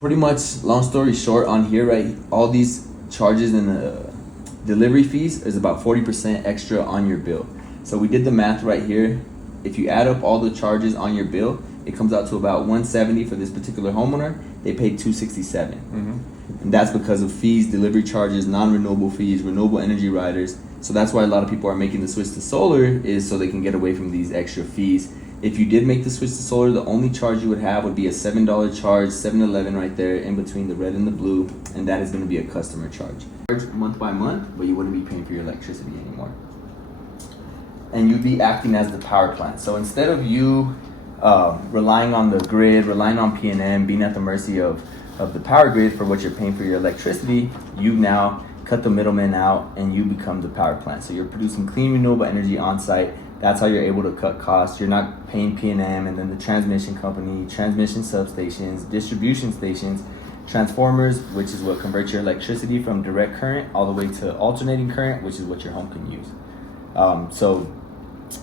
Pretty much, long story short, on here, right, all these charges and the delivery fees is about 40% extra on your bill. So we did the math right here. If you add up all the charges on your bill, it comes out to about 170 for this particular homeowner. They paid 267, and that's because of fees, delivery charges, non-renewable fees, renewable energy riders. So that's why a lot of people are making the switch to solar, is so they can get away from these extra fees. If you did make the switch to solar, the only charge you would have would be a $7 charge, 7-Eleven right there in between the red and the blue, and that is going to be a customer charge. Month by month, but you wouldn't be paying for your electricity anymore. And you'd be acting as the power plant. So instead of you relying on the grid, relying on P&M, being at the mercy of the power grid for what you're paying for your electricity, you now cut the middleman out and you become the power plant. So you're producing clean renewable energy on site. That's how you're able to cut costs. You're not paying P&M and then the transmission company, transmission substations, distribution stations, transformers, which is what converts your electricity from direct current all the way to alternating current, which is what your home can use. So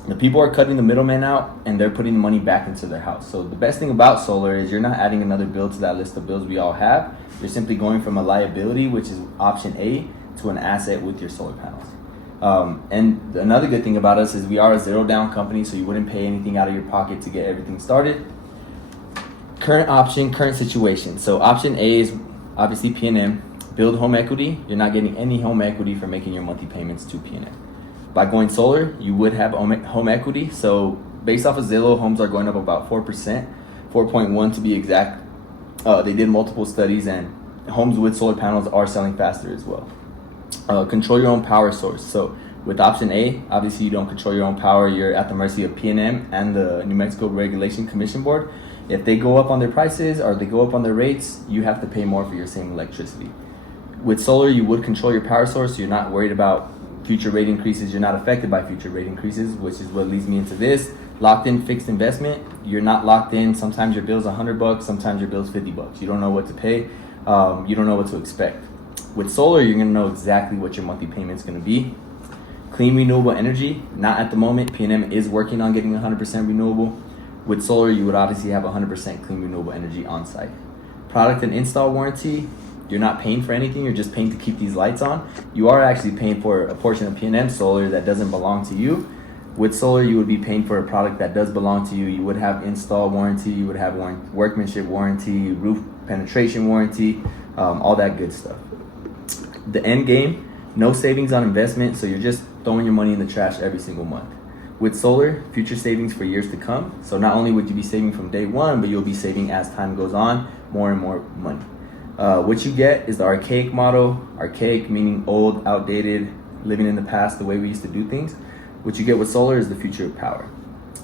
the people are cutting the middleman out and they're putting the money back into their house. So the best thing about solar is you're not adding another bill to that list of bills we all have. You're simply going from a liability, which is option A, to an asset with your solar panels. And another good thing about us is we are a zero down company, so you wouldn't pay anything out of your pocket to get everything started. Current option, current situation. So option A is obviously P&M, build home equity. You're not getting any home equity for making your monthly payments to P&M. By going solar, you would have home equity. So based off of Zillow, homes are going up about 4%, 4.1 to be exact. They did multiple studies and homes with solar panels are selling faster as well. Control your own power source. So with option A, obviously you don't control your own power. You're at the mercy of P&M and the New Mexico Regulation Commission Board. If they go up on their prices or they go up on their rates, you have to pay more for your same electricity. With solar, you would control your power source, so you're not worried about future rate increases. You're not affected by future rate increases, which is what leads me into this. Locked in fixed investment. You're not locked in. Sometimes your bill's $100, sometimes your bill's $50. You don't know what to pay. You don't know what to expect. With solar, you're going to know exactly what your monthly payment is going to be. Clean renewable energy, not at the moment. P&M is working on getting 100% renewable. With solar, you would obviously have 100% clean renewable energy on site. Product and install warranty, you're not paying for anything. You're just paying to keep these lights on. You are actually paying for a portion of P&M solar that doesn't belong to you. With solar, you would be paying for a product that does belong to you. You would have install warranty. You would have workmanship warranty, roof penetration warranty, all that good stuff. The end game, no savings on investment, so you're just throwing your money in the trash every single month. With solar, future savings for years to come. So not only would you be saving from day one, but you'll be saving as time goes on, more and more money. What you get is the archaic model, archaic meaning old, outdated, living in the past, the way we used to do things. What you get with solar is the future of power.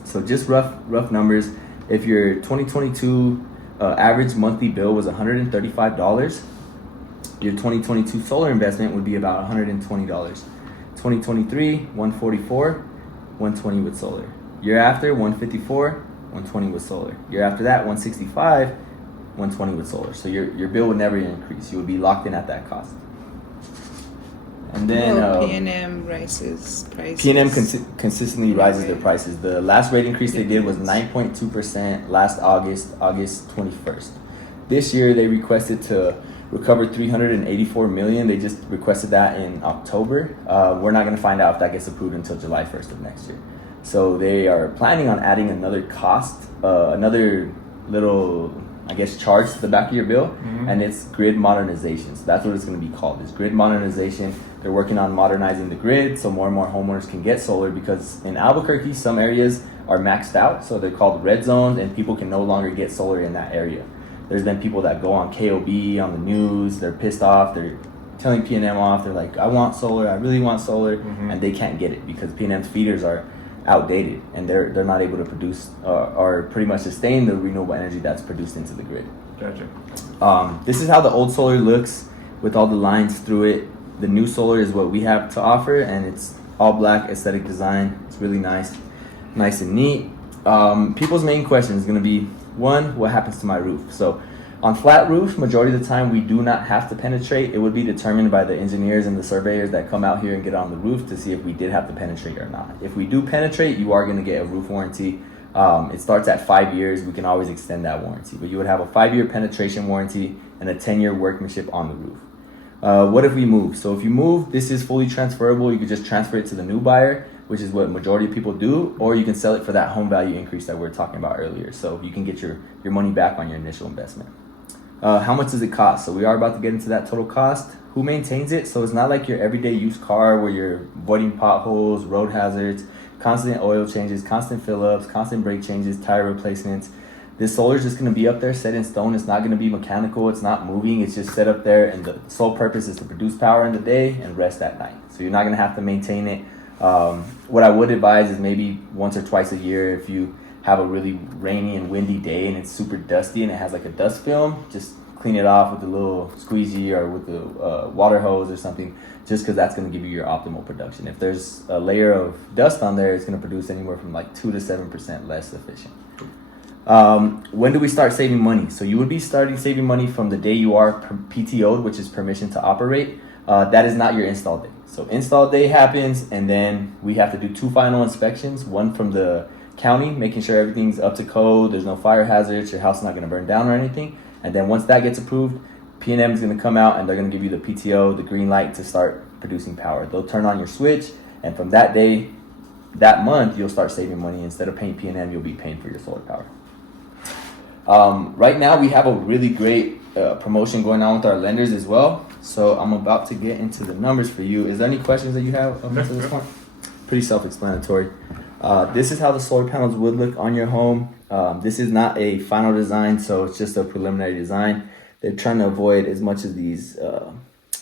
So just rough numbers, if your 2022 average monthly bill was $135, your 2022 solar investment would be about $120. 2023, $144, $120 with solar. Year after, $154, $120 with solar. Year after that, $165, $120 with solar. So your bill would never increase. You would be locked in at that cost. And then P&M rises prices. P&M consistently rises their prices. The last rate increase they did was 9.2% last August 21st. This year they requested to recover $384 million. They just requested that in October. We're not going to find out if that gets approved until July 1st of next year. So they are planning on adding another cost, another little, I guess, charge to the back of your bill, and it's grid modernization. So that's what it's going to be called, is grid modernization. They're working on modernizing the grid so more and more homeowners can get solar, because in Albuquerque, some areas are maxed out, so they're called red zones, and people can no longer get solar in that area. There's been people that go on KOB, on the news, they're pissed off, they're telling P&M off, they're like, I want solar, I really want solar, and they can't get it because P&M's feeders are outdated and they're not able to produce or pretty much sustain the renewable energy that's produced into the grid. Gotcha. This is how the old solar looks with all the lines through it. The new solar is what we have to offer, and it's all black aesthetic design. It's really nice and neat. People's main question is going to be, one, what happens to my roof? So on flat roofs, majority of the time we do not have to penetrate. It would be determined by the engineers and the surveyors that come out here and get on the roof to see if we did have to penetrate or not. If we do penetrate, you are going to get a roof warranty It starts at 5 years. We can always extend that warranty, but you would have a 5-year penetration warranty and a 10-year workmanship on the roof. What if we move? So if you move, this is fully transferable. You could just transfer it to the new buyer, which is what majority of people do, or you can sell it for that home value increase that we were talking about earlier. So you can get your money back on your initial investment. How much does it cost? So we are about to get into that total cost. Who maintains it? So it's not like your everyday used car where you're avoiding potholes, road hazards, constant oil changes, constant fill-ups, constant brake changes, tire replacements. This solar is just going to be up there set in stone. It's not going to be mechanical. It's not moving. It's just set up there, and the sole purpose is to produce power in the day and rest at night. So you're not going to have to maintain it. What I would advise is maybe once or twice a year, if you have a really rainy and windy day and it's super dusty and it has like a dust film, just clean it off with a little squeegee or with the water hose or something, just because that's going to give you your optimal production. If there's a layer of dust on there, it's going to produce anywhere from like 2 to 7% less efficient. When do we start saving money? So you would be starting saving money from the day you are PTO'd, which is permission to operate. That is not your install day. So install day happens, and then we have to do 2 final inspections, one from the county, making sure everything's up to code, there's no fire hazards, your house is not going to burn down or anything. And then once that gets approved, P&M is going to come out and they're going to give you the PTO, the green light to start producing power. They'll turn on your switch, and from that day, that month, you'll start saving money. Instead of paying P&M, you'll be paying for your solar power. Right now, we have a really great promotion going on with our lenders as well. So I'm about to get into the numbers for you. Is there any questions that you have up until this point? Pretty self-explanatory. This is how the solar panels would look on your home. This is not a final design, so it's just a preliminary design. They're trying to avoid as much of these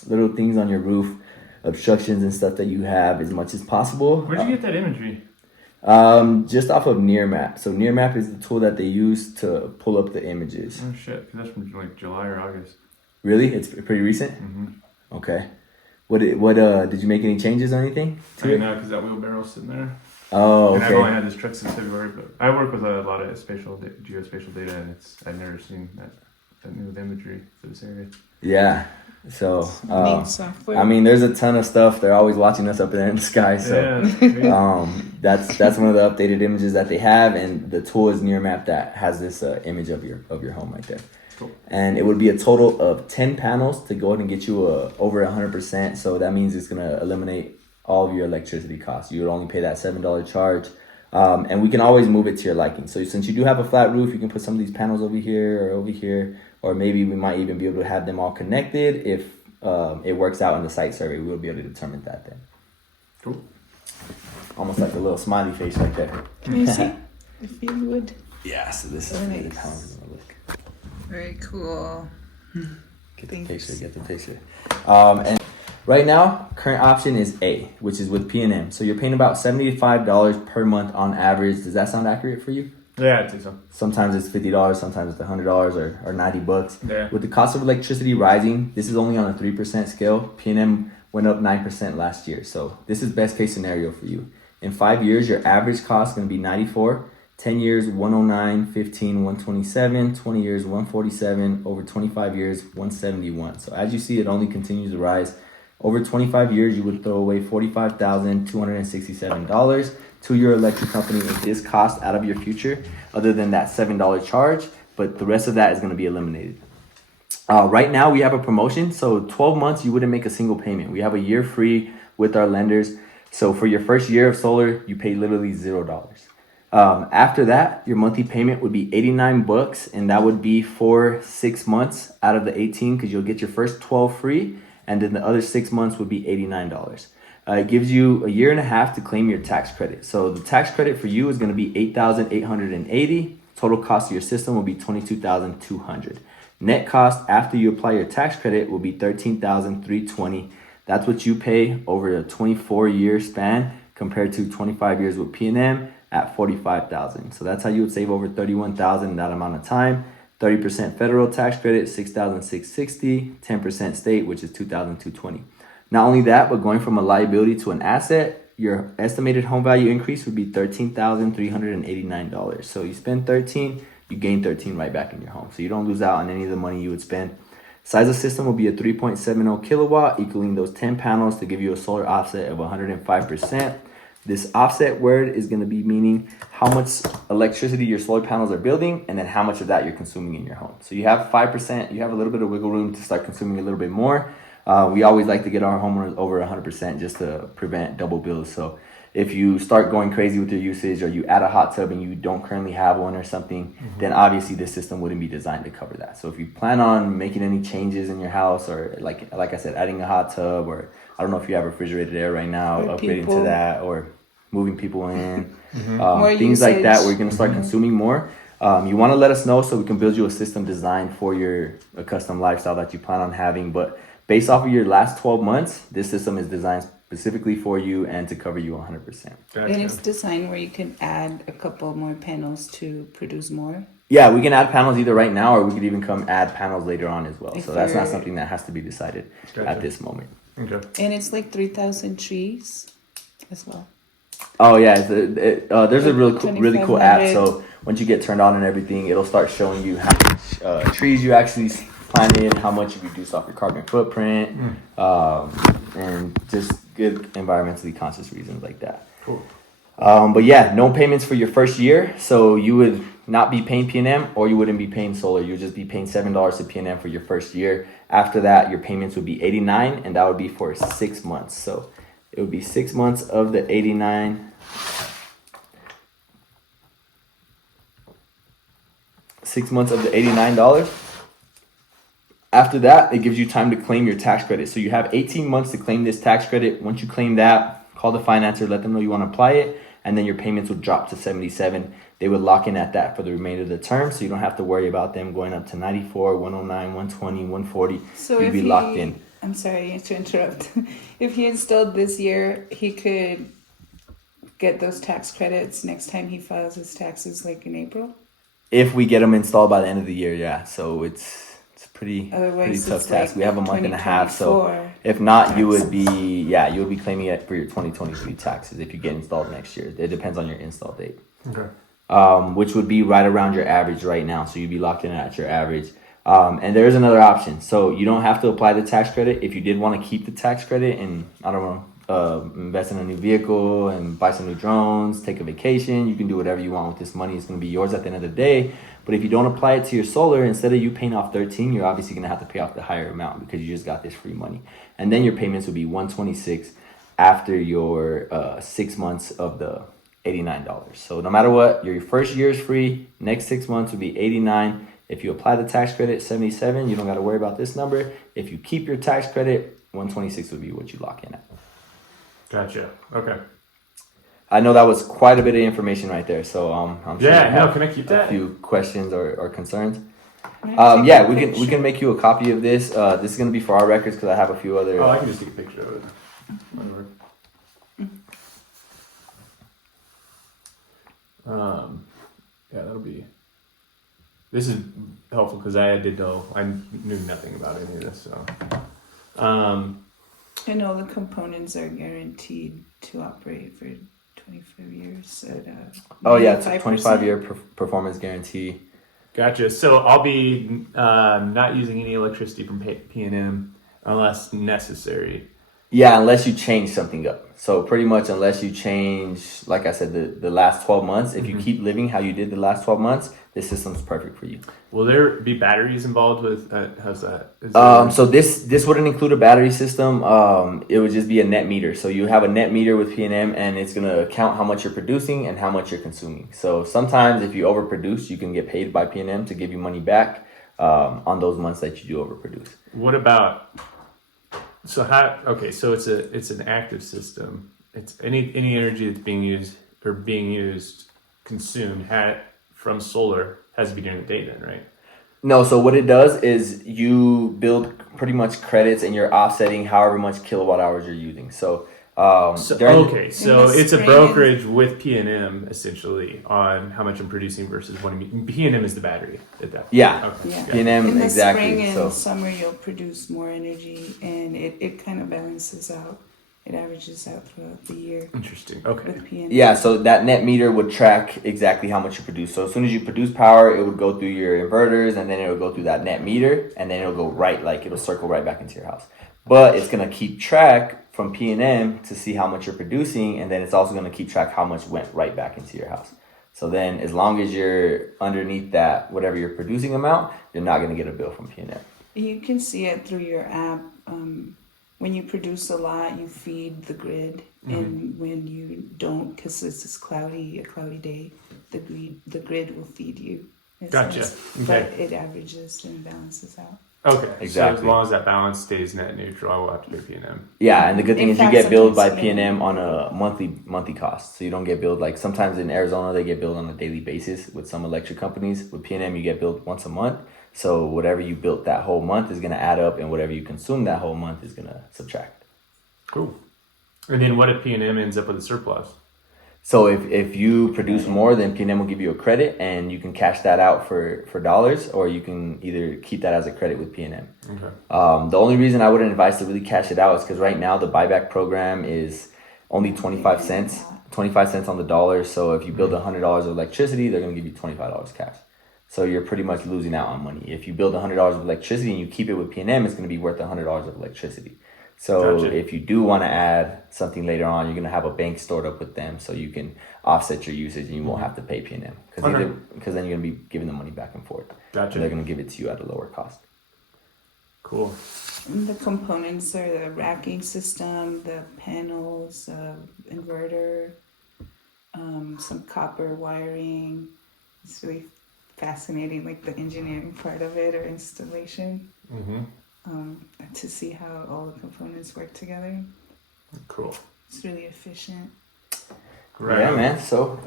little things on your roof, obstructions and stuff that you have as much as possible. Where'd you get that imagery? Just off of Nearmap. So Nearmap is the tool that they use to pull up the images. Oh shit, 'cause that's from like July or August. Really? It's pretty recent? Mm-hmm. Okay. What did you make any changes or anything? No, because that wheelbarrow's sitting there. Oh, And okay. I've only had this truck since February, but I work with a lot of geospatial data, and I've never seen that new imagery for this area. Yeah. So, Need software. I mean, there's a ton of stuff. They're always watching us up there in the sky. So, that's one of the updated images that they have, and the tool is Nearmap that has this image of your home right there. Cool. And it would be a total of 10 panels to go ahead and get you over 100%. So that means it's gonna eliminate all of your electricity costs. You would only pay that $7 charge. And we can always move it to your liking. So since you do have a flat roof, you can put some of these panels over here, or maybe we might even be able to have them all connected. If it works out in the site survey, we'll be able to determine that then. Cool. Almost like a little smiley face right there. Can I see? If you would. Yeah, so this is the way the panels are gonna look. Very cool. Get the Thanks. picture. And right now, current option is A, which is with P&M. So you're paying about $75 per month on average. Does that sound accurate for you? Yeah, I'd say so. Sometimes it's $50, sometimes it's $100 or $90. Yeah. With the cost of electricity rising, this is only on a 3% scale. P&M went up 9% last year. So this is best case scenario for you. In 5 years, your average cost is going to be $94. 10 years, $109, 15, $127, 20 years, $147, over 25 years, $171. So as you see, it only continues to rise. Over 25 years, you would throw away $45,267 to your electric company if this cost out of your future, other than that $7 charge, but the rest of that is going to be eliminated. Right now, we have a promotion. So 12 months, you wouldn't make a single payment. We have a year free with our lenders. So for your first year of solar, you pay literally $0. After that, your monthly payment would be $89, and that would be for 6 months out of the 18, because you'll get your first 12 free, and then the other 6 months would be $89. It gives you a year and a half to claim your tax credit. So the tax credit for you is going to be $8,880. Total cost of your system will be $22,200. Net cost after you apply your tax credit will be $13,320. That's what you pay over a 24-year span compared to 25 years with P&M at $45,000. So that's how you would save over $31,000 in that amount of time. 30% federal tax credit, $6,660, 10% state, which is $2,220. Not only that, but going from a liability to an asset, your estimated home value increase would be $13,389. So you spend 13, you gain 13 right back in your home. So you don't lose out on any of the money you would spend. Size of system will be a 3.70 kilowatt, equaling those 10 panels to give you a solar offset of 105%. This offset word is going to be meaning how much electricity your solar panels are building and then how much of that you're consuming in your home. So you have 5%, you have a little bit of wiggle room to start consuming a little bit more. We always like to get our homeowners over 100% just to prevent double bills. So if you start going crazy with your usage or you add a hot tub and you don't currently have one or something, then obviously this system wouldn't be designed to cover that. So if you plan on making any changes in your house or like I said, adding a hot tub, or I don't know if you have refrigerated air right now, Or upgrading people. to that, or moving people in, More things like that, usage. where you're gonna start consuming more. You want to let us know so we can build you a system designed for a custom lifestyle that you plan on having. But based off of your last 12 months, this system is designed specifically for you and to cover you 100%. Gotcha. And it's designed where you can add a couple more panels to produce more. Yeah, we can add panels either right now or we could even come add panels later on as well. If So that's not you're- something that has to be decided Gotcha. at this moment. Okay. And it's like 3,000 trees as well. Oh yeah, there's a really cool app. 2,500. So once you get turned on and everything, it'll start showing you how much trees you actually planted, how much you reduce off your carbon footprint, and just good environmentally conscious reasons like that. Cool. But yeah, no payments for your first year. So you would not be paying P&M or you wouldn't be paying solar. You would just be paying $7 to P&M for your first year. After that, your payments would be $89 and that would be for 6 months. So it would be 6 months of the $89. 6 months of the $89. After that, it gives you time to claim your tax credit. So you have 18 months to claim this tax credit. Once you claim that, call the financer, let them know you want to apply it, and then your payments will drop to $77. They would lock in at that for the remainder of the term, so you don't have to worry about them going up to $94, $109, $120, $140. So You'd if be locked in. I'm sorry to interrupt. If he installed this year, he could get those tax credits next time he files his taxes, like in April. If we get them installed by the end of the year, yeah. So it's pretty Otherwise, tough it's task. like We have a month and a half, so 2024 if not, you would taxes. be claiming it for your 2023 taxes if you get installed next year. It depends on your install date. Okay. Which would be right around your average right now. So you'd be locked in at your average. And there is another option. So you don't have to apply the tax credit. If you did want to keep the tax credit and, I don't know, invest in a new vehicle and buy some new drones, take a vacation, you can do whatever you want with this money. It's going to be yours at the end of the day. But if you don't apply it to your solar, instead of you paying off 13, you're obviously going to have to pay off the higher amount because you just got this free money. And then your payments will be $126 after your 6 months of the $89. So no matter what, your first year is free. Next 6 months will be $89. If you apply the tax credit, $77. You don't got to worry about this number. If you keep your tax credit, $126 would be what you lock in at. Gotcha. Okay. I know that was quite a bit of information right there. So I'm sure Yeah. you No. have Can I keep a that? few questions or concerns. Can I take Yeah, a we picture? can make you a copy of this. This is gonna be for our records because I have a few other. Oh, I can just take a picture of it. Whatever. Yeah, that'll be. This is helpful because I knew nothing about any of this. So, And all the components are guaranteed to operate for 25 years at Oh yeah, it's a 95%. 25-year performance guarantee. gotcha. So I'll be not using any electricity from P&M unless necessary. Yeah, unless you change something up. So pretty much unless you change, like I said, the last 12 months. If you keep living how you did the last 12 months, this system's perfect for you. Will there be batteries involved with? How's that? So this wouldn't include a battery system. It would just be a net meter. So you have a net meter with P&M, and it's gonna count how much you're producing and how much you're consuming. So sometimes if you overproduce, you can get paid by P&M to give you money back on those months that you do overproduce. What about? So how? Okay, so it's an active system. It's any energy that's being used consumed from solar has to be during the day then, right? No, so what it does is you build pretty much credits and you're offsetting however much kilowatt hours you're using. So So during it's a spring brokerage with P&M essentially on how much I'm producing versus what I'm. P&M is the battery at that. Yeah. Okay. Yeah. P&M, In the exactly. spring and So summer, you'll produce more energy, and it kind of balances out. It averages out throughout the year Interesting. Okay. with PN. yeah, so that net meter would track exactly how much you produce. So as soon as you produce power, it would go through your inverters, and then it would go through that net meter, and then it'll go it'll circle right back into your house. but it's gonna keep track from P&M to see how much you're producing, and then it's also gonna keep track how much went right back into your house. So then, as long as you're underneath that whatever you're producing amount, you're not gonna get a bill from P&M. You can see it through your app. When you produce a lot, you feed the grid, and when you don't, because it's a cloudy day, the grid will feed you. Gotcha. But Okay. it averages and balances out. Okay. Exactly. So as long as that balance stays net neutral, I will have to pay P&M. Yeah, and the good thing In is you fact, get billed by sometimes, yeah. P&M on a monthly cost. So you don't get billed like sometimes in Arizona they get billed on a daily basis with some electric companies. With P&M you get billed once a month. So whatever you built that whole month is gonna add up, and whatever you consume that whole month is gonna subtract. Cool. And then what if P&M ends up with a surplus? So if you produce more, then P&M will give you a credit, and you can cash that out for dollars, or you can either keep that as a credit with P&M. Okay. The only reason I wouldn't advise to really cash it out is because right now the buyback program is only 25 cents, 25 cents on the dollar. So if you build $100 of electricity, they're going to give you $25 cash. So you're pretty much losing out on money. If you build $100 of electricity and you keep it with P&M, it's going to be worth $100 of electricity. So Gotcha. if you do want to add something later on, you're going to have a bank stored up with them, so you can offset your usage and you won't have to pay P&M because Okay. then you're going to be giving the money back and forth. Gotcha. And they're going to give it to you at a lower cost. Cool. And the components are the racking system, the panels, inverter, some copper wiring. It's really fascinating, like the engineering part of it or installation, to see how all the components work together. Cool. It's really efficient. Right. Yeah, man. So,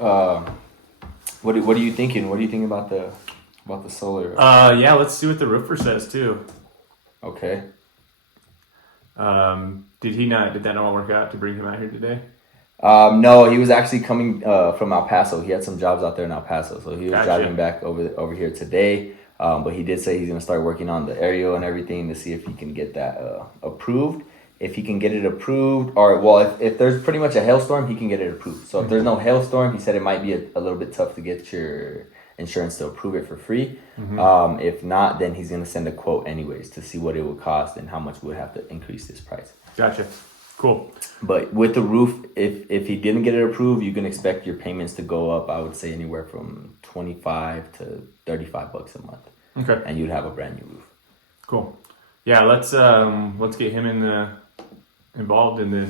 what are you thinking? What do you think about the solar? Yeah, let's see what the roofer says too. Okay. Did that not work out to bring him out here today? No, he was actually coming from El Paso. He had some jobs out there in El Paso, so he was Gotcha. driving back over here today. But he did say he's gonna start working on the aerial and everything to see if he can get that approved. If he can get it approved, or well, if there's pretty much a hailstorm, he can get it approved. So if there's no hailstorm, he said it might be a little bit tough to get your insurance to approve it for free. If not, then he's gonna send a quote anyways to see what it would cost and how much we would have to increase this price. Gotcha. Cool. But with the roof, if he didn't get it approved, you can expect your payments to go up. I would say anywhere from $25 to $35 a month, Okay. and you'd have a brand new roof. Cool. Yeah, let's get him involved, and then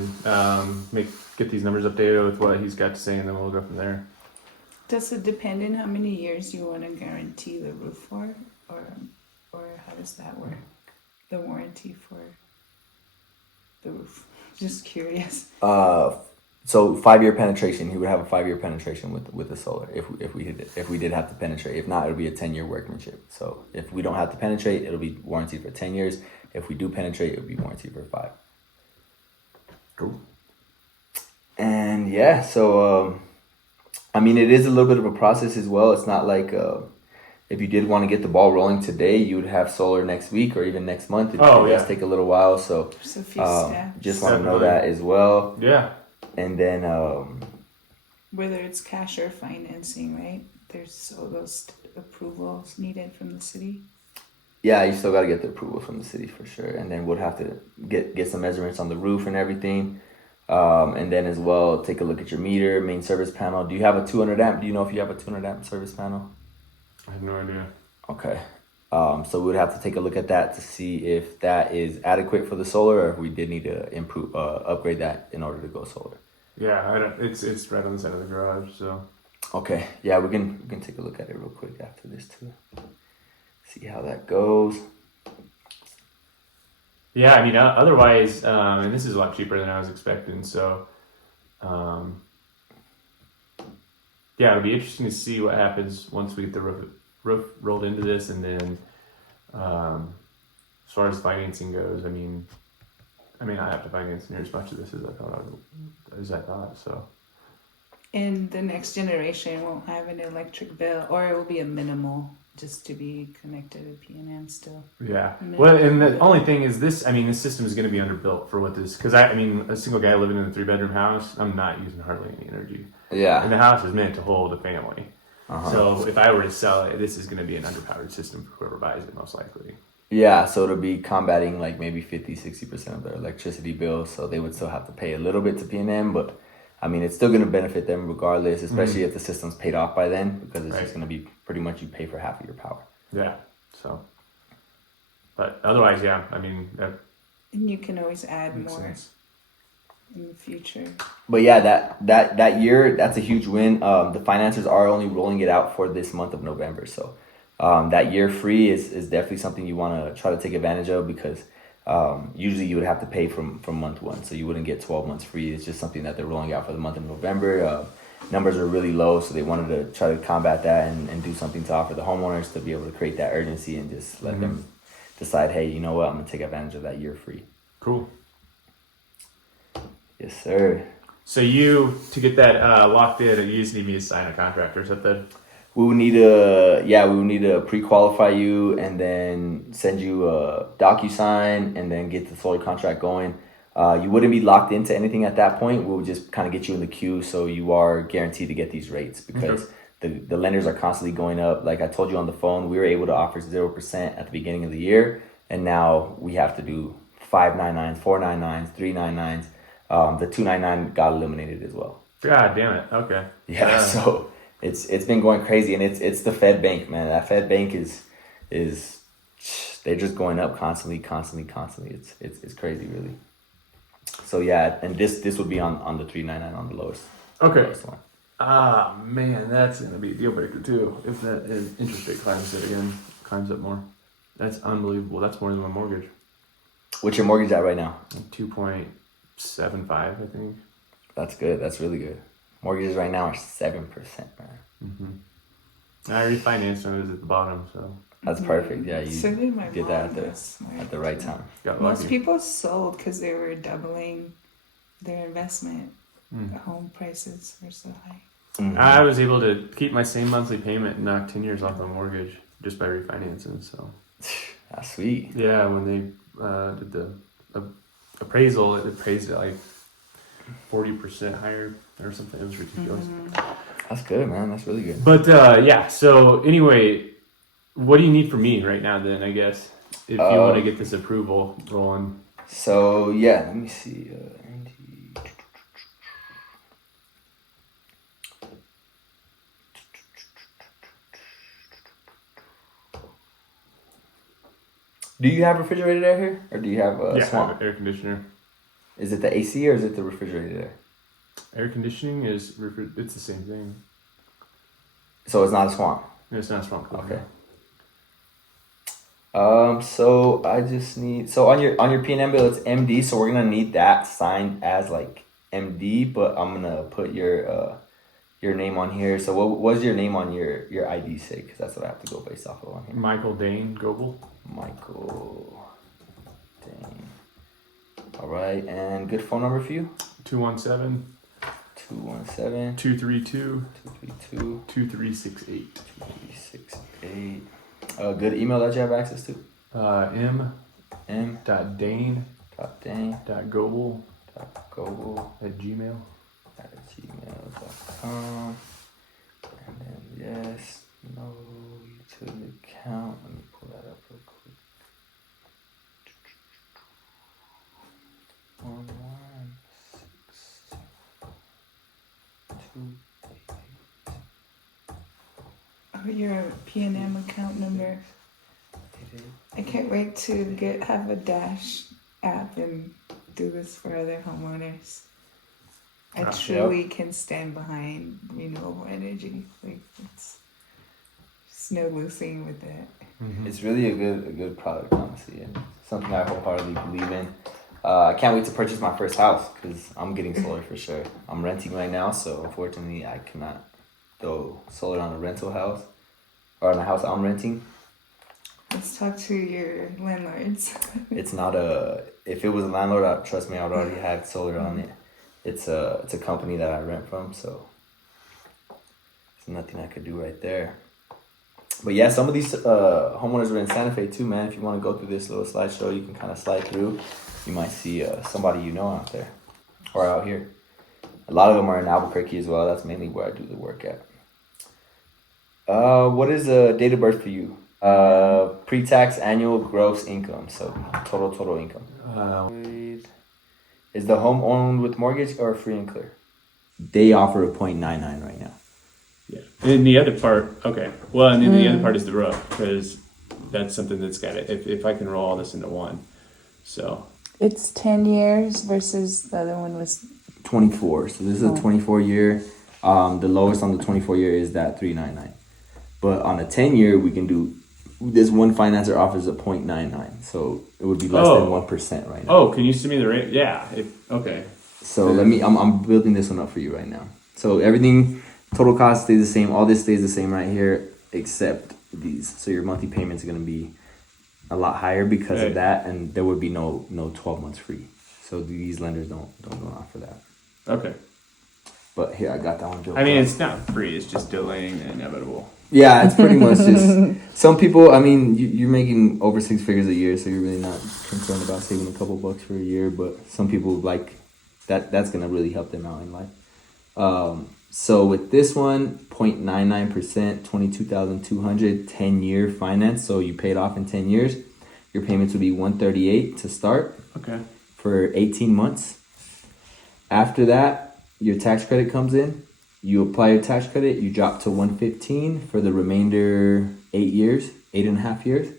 get these numbers updated with what he's got to say, and then we'll go from there. Does it depend on how many years you want to guarantee the roof for, or how does that work? The warranty for the roof. Just curious. So 5-year penetration. He would have a 5-year penetration with the solar if we did have to penetrate. If not, it'll be a 10-year workmanship. So if we don't have to penetrate, it'll be warranted for 10 years. If we do penetrate, it'll be warranted for 5. Cool. And yeah, so I mean, it is a little bit of a process as well. It's not like if you did want to get the ball rolling today, you would have solar next week or even next month. It does take a little while, so There's a few steps. just want to know that as well. Yeah. And then Whether it's cash or financing, right? There's all those approvals needed from the city. yeah, you still got to get the approval from the city for sure. And then we'll have to get some measurements on the roof and everything. And then as well, take a look at your meter, main service panel. Do you have a 200 amp? Do you know if you have a 200 amp service panel? I have no idea. Okay. So we would have to take a look at that to see if that is adequate for the solar, or if we did need to upgrade that in order to go solar. Yeah, I don't. It's right on the side of the garage, so. Okay. Yeah, we can take a look at it real quick after this too. See how that goes. Yeah, I mean, otherwise, and this is a lot cheaper than I was expecting, so, yeah, it'll be interesting to see what happens once we get the roof rolled into this, and then, as far as financing goes, I mean, I have to finance near as much of this as I thought, so. And the next generation won't have an electric bill, or it will be a minimal, just to be connected to P&M still. Yeah. Well, and the only thing is this system is going to be underbuilt for what this, because a single guy living in a 3-bedroom house, I'm not using hardly any energy. Yeah. And the house is meant to hold a family. So if I were to sell it, this is going to be an underpowered system for whoever buys it, most likely. Yeah, so it'll be combating like maybe 50-60% of their electricity bill. So they would still have to pay a little bit to PNM, but I mean, it's still going to benefit them regardless, especially if the system's paid off by then, because it's just going to be pretty much you pay for half of your power. Yeah. So, but otherwise, yeah. I mean, that And you can always add makes more sense. in the future. But yeah, that year, that's a huge win. The financiers are only rolling it out for this month of November, so that year free is definitely something you want to try to take advantage of, because usually you would have to pay from month one, so you wouldn't get 12 months free. It's just something that they're rolling out for the month of November. Numbers are really low, so they wanted to try to combat that and do something to offer the homeowners to be able to create that urgency and just let them decide, hey, you know what, I'm gonna take advantage of that year free. Cool. Yes, sir. So you, to get that locked in, you just need me to sign a contract or something? We would need to pre-qualify you and then send you a DocuSign and then get the solar contract going. You wouldn't be locked into anything at that point. We'll just kind of get you in the queue, so you are guaranteed to get these rates, because the lenders are constantly going up. Like I told you on the phone, we were able to offer 0% at the beginning of the year, and now we have to do 599s, 499s, 399s. The 299 got eliminated as well. God damn it. Okay. Yeah, so it's been going crazy, and it's the Fed Bank, man. That Fed Bank is they're just going up constantly. It's crazy, really. So yeah, and this would be on the 399 on the lowest. Okay. Lowest one. Ah, man, that's gonna be a deal breaker too. If that interest rate climbs up more, that's unbelievable. That's more than my mortgage. What's your mortgage at right now? 2.75, I think. That's good. That's really good. Mortgages right now are 7%, man. I refinanced when it was at the bottom, so That's perfect. Yeah, So you did my did mom. that That's smart. at the right time. got Most lucky. people sold because they were doubling their investment. The home prices were so high. I was able to keep my same monthly payment and knock 10 years off my mortgage just by refinancing. So That's sweet. yeah, when they did the appraisal, it appraised it like 40% higher or something. It was ridiculous. That's good, man. That's really good. But yeah, so anyway, what do you need from me right now then, I guess, if you want to get this approval rolling? So yeah, let me see. Do you have refrigerated air here, or do you have a Yeah, I have swamp? an air conditioner. Is it the AC or is it the refrigerated air? Air conditioning is it's the same thing. So it's not a swamp. It's not swamp cool. Okay. So I just need, so on your P&M bill it's MD, so we're gonna need that signed as like MD, but I'm gonna put your name on here. So what was your name on your ID say? Because that's what I have to go based off of on here. Michael Dane Goebel. Michael Dane. All right, and good phone number for you? 217 217 232 232 2368. 2368. Good email that you have access to? M. Dane. Dane. Goebel. Goebel @gmail. @gmail.com. And then yes, no utility account. Let me pull that up real quick. 116288. Oh, your P&M account number. I can't wait to have a Dash app and do this for other homeowners. I truly can stand behind renewable energy. Like it's just no losing with it. It's really a good product, honestly, and something I wholeheartedly believe in. I can't wait to purchase my first house because I'm getting solar for sure. I'm renting right now, so unfortunately I cannot throw solar on a rental house or on a house I'm renting. Let's talk to your landlords. It's not if it was a landlord, trust me, I would already have solar on it. It's a company that I rent from, so there's nothing I could do right there. But yeah, some of these homeowners are in Santa Fe too, man. If you want to go through this little slideshow, you can kind of slide through. You might see somebody you know out there or out here. A lot of them are in Albuquerque as well. That's mainly where I do the work at. What is date of birth for you? pre-tax annual gross income. So total income. Is the home owned with mortgage or free and clear? They offer a 0.99 right now. Yeah. And the other part, okay. Well, and then the other part is the roof, because that's something that's got it. If I can roll all this into one. So. It's 10 years versus the other one was 24. So this is a 24-year. The lowest on the 24-year is that 399. But on a 10-year, we can do. This one financer offers a 0.99, so it would be less than 1% right now. Oh, can you send me the rate? Yeah. Okay. So let me. I'm building this one up for you right now. So everything, total cost stays the same. All this stays the same right here, except these. So your monthly payments are gonna be a lot higher because of that, and there would be no 12 months free. So these lenders don't offer that. Okay. But here, I got that one built. I mean, it's not free. It's just delaying the inevitable. Yeah, it's pretty much just some people. I mean, you're making over 6 figures a year, so you're really not concerned about saving a couple bucks for a year. But some people like that. That's gonna really help them out in life. So with this one, 0.99%, 22,200, 10-year finance. So you pay it off in 10 years. Your payments would be $138 to start. Okay. For 18 months. After that, your tax credit comes in. You apply your tax credit. You drop to $115 for the remainder 8.5 years.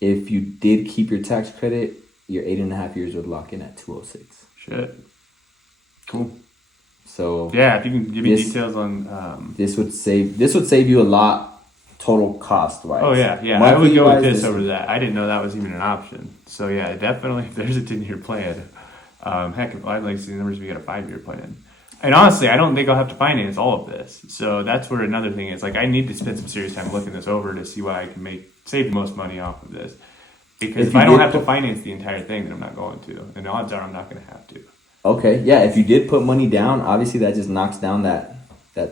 If you did keep your tax credit, your 8.5 years would lock in at $206. Shit. Cool. So yeah, if you can give me details on this would save you a lot total cost wise. Oh yeah. I would go with this over that. I didn't know that was even an option. So yeah, definitely if there's a 10-year plan. Heck, I'd like to see the numbers if we got a 5-year plan. And honestly, I don't think I'll have to finance all of this. So that's where another thing is. Like, I need to spend some serious time looking this over to see why I can save the most money off of this. Because if I don't have to finance the entire thing, then I'm not going to. And the odds are I'm not going to have to. Okay, yeah. If you did put money down, obviously that just knocks down that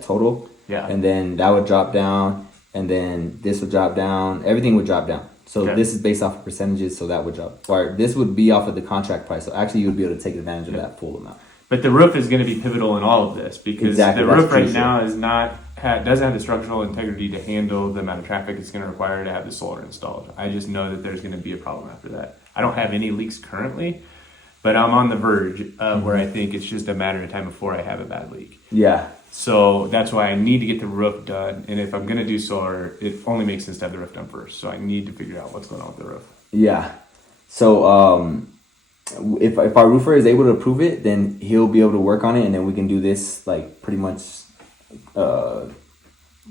total. Yeah. And then that would drop down, and then this would drop down. Everything would drop down. So this is based off of percentages, so that would drop. Or this would be off of the contract price. So actually, you would be able to take advantage of that full amount. But the roof is going to be pivotal in all of this because the roof right now is doesn't have the structural integrity to handle the amount of traffic it's going to require to have the solar installed. I just know that there's going to be a problem after that. I don't have any leaks currently, but I'm on the verge of where I think it's just a matter of time before I have a bad leak. Yeah. So that's why I need to get the roof done. And if I'm going to do solar, it only makes sense to have the roof done first. So I need to figure out what's going on with the roof. Yeah. So if our roofer is able to approve it, then he'll be able to work on it, and then we can do this like pretty much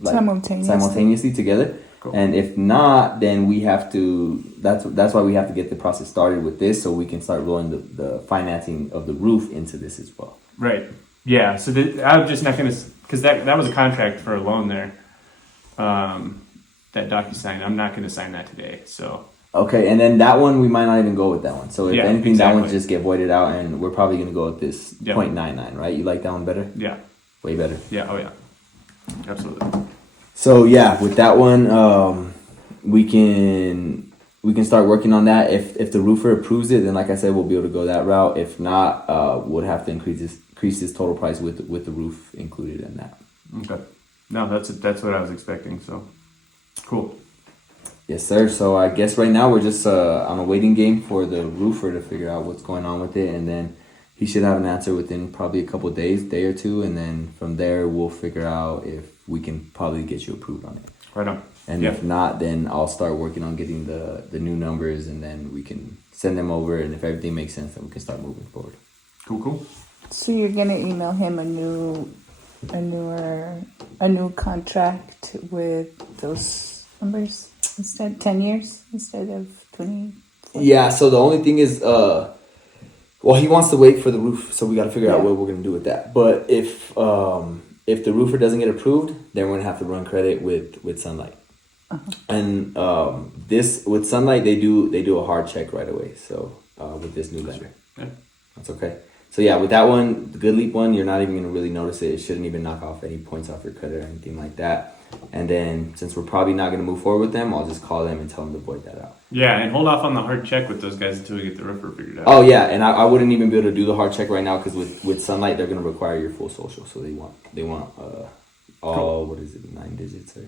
simultaneously together. Cool. And if not, then we have to. That's why we have to get the process started with this, so we can start rolling the financing of the roof into this as well. Right. Yeah. So I'm just not going to, because that was a contract for a loan there. That DocuSign. I'm not going to sign that today. So. Okay, and then that one we might not even go with that one. So if anything, exactly. That one just get voided out, and we're probably going to go with this 0.99, right? You like that one better? Yeah. Way better. Yeah. Oh yeah. Absolutely. So yeah, with that one, we can start working on that. If the roofer approves it, then like I said, we'll be able to go that route. If not, we'll have to increase this total price with the roof included in that. Okay. No, that's what I was expecting. So cool. Yes, sir. So I guess right now we're just on a waiting game for the roofer to figure out what's going on with it, and then he should have an answer within probably a couple of days, day or two, and then from there we'll figure out if we can probably get you approved on it. Right on. And if not, then I'll start working on getting the new numbers, and then we can send them over, and if everything makes sense, then we can start moving forward. Cool. So you're gonna email him a new contract with those numbers instead, 10 years instead of 20. Yeah. So the only thing is, well, he wants to wait for the roof, so we got to figure out what we're gonna do with that. But if the roofer doesn't get approved, then we're gonna have to run credit with Sunlight. And this with Sunlight, they do a hard check right away. So with this new lender, that's okay. So yeah, with that one, the Good Leap one, you're not even gonna really notice it. It shouldn't even knock off any points off your credit or anything like that. And then since we're probably not gonna move forward with them, I'll just call them and tell them to void that out. Yeah, and hold off on the hard check with those guys until we get the roofer figured out. Oh yeah, and I wouldn't even be able to do the hard check right now because with Sunlight, they're gonna require your full social. So they want all, what is it, 9 digits or.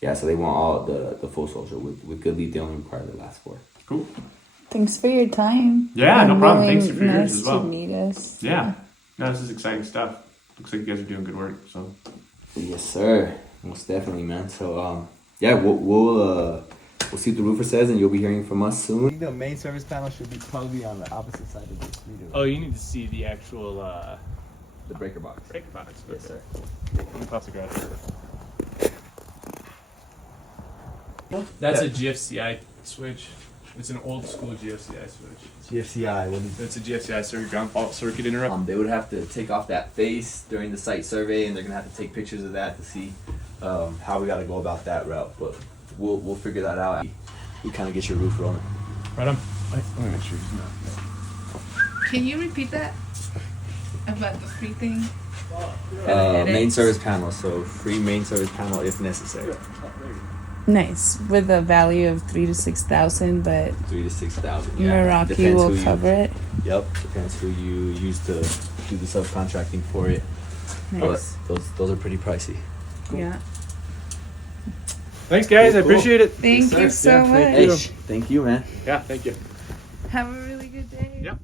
Yeah, so they want all the full social. With Good Lead, they only require the last 4. Cool. Thanks for your time. Yeah, no and problem. Thanks for yours willingness as well. To meet us. Yeah. No, this is exciting stuff. Looks like you guys are doing good work. So Yes, sir. Most definitely, man. So yeah, we'll see what the roofer says, and you'll be hearing from us soon. I think the main service panel should be probably on the opposite side of the street. Oh, you need to see the actual The breaker box. breaker box. Yes, sir. Plastic grass. That's a GFCI switch. It's an old school GFCI switch. GFCI. What is It's a GFCI circuit, ground fault circuit interrupt. They would have to take off that face during the site survey, and they're gonna have to take pictures of that to see how we gotta go about that route. But we'll figure that out. We kind of get your roof rolling. Right on. Let me make sure he's not. Can you repeat that about the free thing? Main service panel, so free main service panel if necessary. Nice, with a value of 3,000 to 6,000, but 3,000 to 6,000. Yeah. Meraki Depends will who you- cover it. Yep, depends who you use to do the subcontracting for it. Nice. But those are pretty pricey. Yeah. Thanks, guys. I Cool. appreciate it. Thank Yes, you sir. so Yeah, much. thank Hey, you. thank you, man. Yeah, thank you. Have a really good day. Yep.